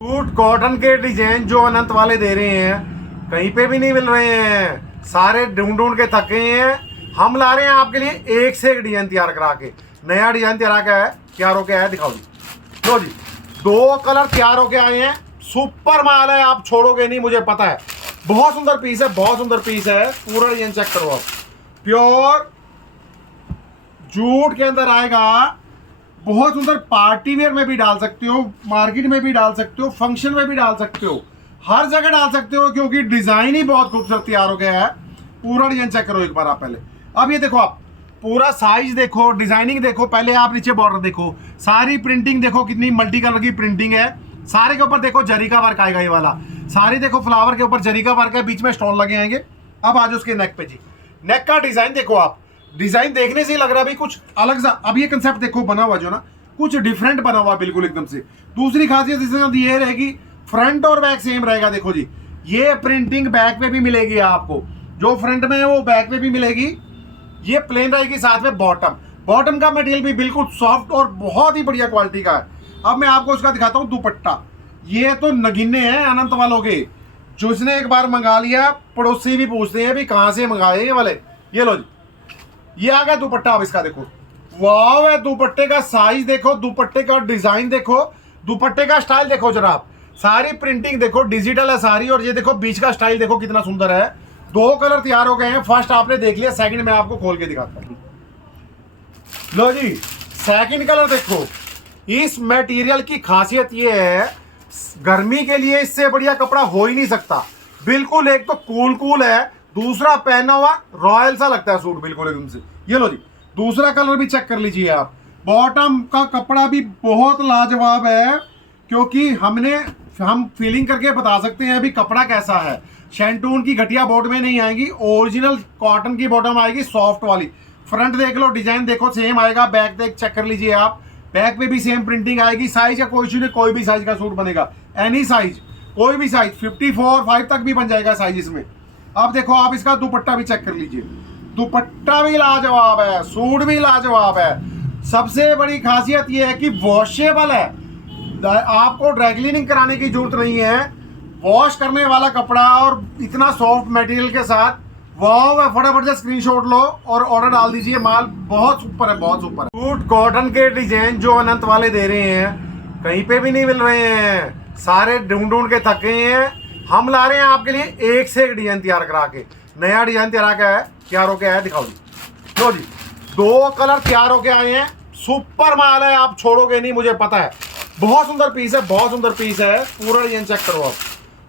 Suit cotton के design जो अनंत वाले दे रहे हैं कहीं पे भी नहीं मिल रहे हैं। सारे ढूंढ ढूंढ के थके हैं। हम ला रहे हैं आपके लिए एक से एक डिजाइन तैयार करा के। नया डिजाइन तैयार होके आया, दिखाओ जी। लो जी, 2 कलर तैयार होके आए हैं। सुपर माल है, आप छोड़ोगे नहीं, मुझे पता है। बहुत सुंदर पीस है, बहुत सुंदर पीस है। पूरा डिजाइन चेक करो आप। प्योर जूट के अंदर आएगा। बहुत सुंदर पार्टी वेयर में भी डाल सकते हो, मार्केट में भी डाल सकते हो, फंक्शन में भी डाल सकते हो, हर जगह डाल सकते हो, क्योंकि डिजाइन ही बहुत खूबसूरत तैयार हो गया है। पूरा डिजाइन चेक करो एक बार आप पहले। अब ये देखो, आप पूरा साइज देखो, डिजाइनिंग देखो, पहले आप नीचे बॉर्डर देखो, सारी प्रिंटिंग देखो, कितनी मल्टी कलर की प्रिंटिंग है। सारे के ऊपर देखो जरी का वर्क आएगा, ये वाला सारी देखो फ्लावर के ऊपर जरी का वर्क है, बीच में स्टोन लगे आएंगे। अब आज उसके नेक पे जी, नेक का डिजाइन देखो आप। डिजाइन देखने से ही लग रहा है भाई कुछ अलग सा। अब ये कंसेप्ट देखो बना हुआ जो ना, कुछ डिफरेंट बना हुआ बिल्कुल एकदम से। दूसरी खासियत इसमें ये रहेगी, फ्रंट और बैक सेम रहेगा। देखो जी, ये प्रिंटिंग बैक पे भी मिलेगी आपको, जो फ्रंट में है वो बैक पे भी मिलेगी। ये प्लेन रहेगी, साथ में बॉटम का मटेरियल भी बिल्कुल सॉफ्ट और बहुत ही बढ़िया क्वालिटी का है। अब मैं आपको उसका दिखाता हूँ दुपट्टा। ये तो नगीने हैं अनंत वालों के, जो इसने एक बार मंगा लिया पड़ोसी भी पूछते हैं भी कहाँ से मंगाए ये वाले। ये लो जी, ये आ गया दुपट्टा। अब इसका देखो, वाव है। दुपट्टे का साइज देखो, दुपट्टे का डिजाइन देखो, दुपट्टे का स्टाइल देखो जरा आप। सारी प्रिंटिंग देखो, डिजिटल है सारी। और ये देखो बीच का स्टाइल देखो कितना सुंदर है। 2 कलर तैयार हो गए हैं। फर्स्ट आपने देख लिया, सेकंड में आपको खोल के दिखाता हूं। लो जी, सेकंड कलर देखो। इस मटेरियल की खासियत ये है, गर्मी के लिए इससे बढ़िया कपड़ा हो ही नहीं सकता। बिल्कुल, एक तो कूल है, दूसरा पहना हुआ रॉयल सा लगता है सूट बिल्कुल एकदम से। ये लो जी, दूसरा कलर भी चेक कर लीजिए आप। बॉटम का कपड़ा भी बहुत लाजवाब है, क्योंकि हम फीलिंग करके बता सकते हैं अभी कपड़ा कैसा है। शैंटून की घटिया बॉटम में नहीं आएगी, ओरिजिनल कॉटन की बॉटम आएगी, सॉफ्ट वाली। फ्रंट देख लो, डिजाइन देखो सेम आएगा। बैक देख चेक कर लीजिए आप, बैक पे भी सेम प्रिंटिंग आएगी। साइज का कोई इशू नहीं, कोई भी साइज का सूट बनेगा, एनी साइज, कोई भी साइज, 54, 5 तक भी बन जाएगा साइज इसमें। अब देखो आप इसका दुपट्टा भी चेक कर लीजिए। दुपट्टा भी लाजवाब है, सूट भी लाजवाब है। सबसे बड़ी खासियत यह है कि वॉशेबल है, आपको ड्राई क्लीनिंग कराने की जरूरत नहीं है। वॉश करने वाला कपड़ा और इतना सॉफ्ट मटेरियल के साथ, वाह। फटाफट से स्क्रीनशॉट लो और ऑर्डर डाल दीजिए। माल बहुत सुपर है, बहुत सुपर है। सूट कॉटन के डिजाइन जो अनंत वाले दे रहे हैं कहीं पे भी नहीं मिल रहे हैं। सारे ढूंढ ढूंढ के थके हैं। हम ला रहे हैं आपके लिए एक से एक डिजाइन तैयार करा के। नया डिजाइन तैयार होके आया, दिखाओ जी। लो जी, 2 कलर तैयार होके आए हैं। सुपर माल है, आप छोड़ोगे नहीं, मुझे पता है। बहुत सुंदर पीस है, बहुत सुंदर पीस है। पूरा डिजाइन चेक करो आप।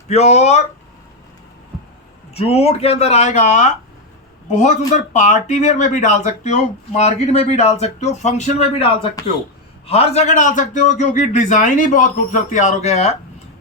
प्योर जूट के अंदर आएगा। बहुत सुंदर पार्टी वेयर में भी डाल सकते हो, मार्केट में भी डाल सकते हो, फंक्शन में भी डाल सकते हो, हर जगह डाल सकते हो, क्योंकि डिजाइन ही बहुत खूबसूरत तैयार हो गया है।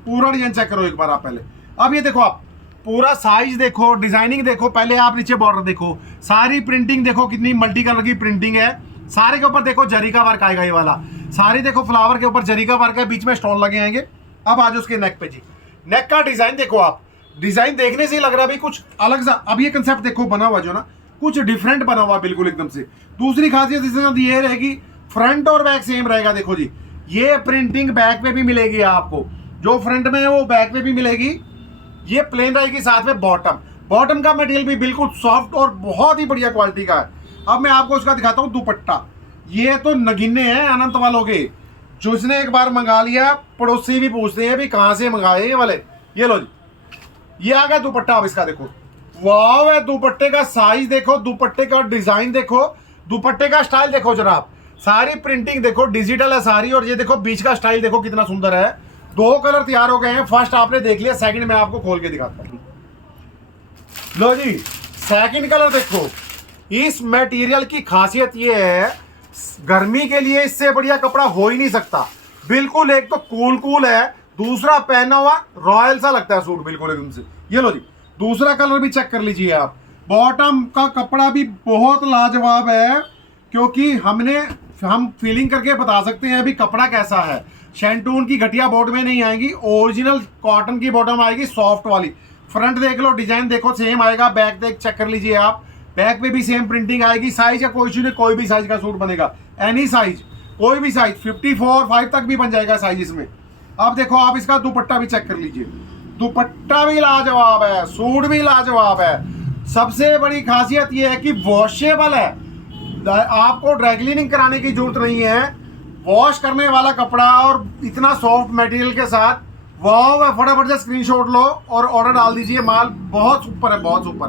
पूरा डिजाइन चेक करो एक बार आप पहले। अब ये देखो, आप पूरा साइज देखो, डिजाइनिंग देखो, पहले आप नीचे बॉर्डर देखो, सारी प्रिंटिंग देखो, कितनी मल्टी कलर की प्रिंटिंग है। सारे के ऊपर देखो जरी का वर्क आएगा, ये वाला सारी देखो फ्लावर के ऊपर जरी का वर्क है, बीच में स्टोन लगे आएंगे। अब आज उसके नेक पे जी, नेक का डिजाइन देखो आप। डिजाइन देखने से ही लग रहा है भाई कुछ अलग सा। अब ये कंसेप्ट देखो बना हुआ जो ना, कुछ डिफरेंट बना हुआ बिल्कुल एकदम से। दूसरी खासियत इसमें ये रहेगी, फ्रंट और बैक सेम रहेगा। देखो जी, ये प्रिंटिंग बैक पे भी मिलेगी आपको, जो फ्रंट में है वो बैक पे भी मिलेगी। ये प्लेन रहेगी, साथ में बॉटम का मटेरियल भी बिल्कुल सॉफ्ट और बहुत ही बढ़िया क्वालिटी का है। अब मैं आपको उसका दिखाता हूँ दुपट्टा। ये तो नगीने हैं अनंत वालों के, जो इसने एक बार मंगा लिया पड़ोसी भी पूछते हैं भी कहाँ से मंगाए ये वाले। ये लो जी, ये आ गया दुपट्टा। अब इसका देखो, वाव है। दुपट्टे का साइज देखो, दुपट्टे का डिजाइन देखो, दुपट्टे का स्टाइल देखो जरा आप। सारी प्रिंटिंग देखो, डिजिटल है सारी। और ये देखो बीच का स्टाइल देखो कितना सुंदर है। 2 कलर तैयार हो गए हैं। फर्स्ट आपने देख लिया, सेकंड में आपको खोल के दिखाता हूं। लो जी, सेकंड कलर देखो। इस मटेरियल की खासियत ये है, गर्मी के लिए इससे बढ़िया कपड़ा हो ही नहीं सकता। बिल्कुल, एक तो कूल है, दूसरा पहना हुआ रॉयल सा लगता है सूट बिल्कुल एकदम से। ये लो जी, दूसरा कलर भी चेक कर लीजिए आप। बॉटम का कपड़ा भी बहुत लाजवाब है, क्योंकि हम फीलिंग करके बता सकते हैं अभी कपड़ा कैसा है। शैंटून की घटिया बॉटम में नहीं आएगी, ओरिजिनल कॉटन की बॉटम आएगी, सॉफ्ट वाली। फ्रंट देख लो, डिजाइन देखो सेम आएगा। बैक देख चेक कर लीजिए आप, बैक पे भी सेम प्रिंटिंग आएगी। साइज का कोई इशू नहीं, कोई भी साइज का सूट बनेगा, एनी साइज, कोई भी साइज, 54, 5 तक भी बन जाएगा साइज इसमें। अब देखो आप इसका दुपट्टा भी चेक कर लीजिए, दुपट्टा भी लाजवाब है, सूट भी लाजवाब है। सबसे बड़ी खासियत ये है कि वॉशेबल है, आपको ड्राई क्लीनिंग कराने की जरूरत नहीं है, वॉश करने वाला कपड़ा और इतना सॉफ्ट मटेरियल के साथ। वाह, फटाफट से स्क्रीनशॉट लो और ऑर्डर डाल दीजिए, माल बहुत सुपर है, बहुत सुपर है।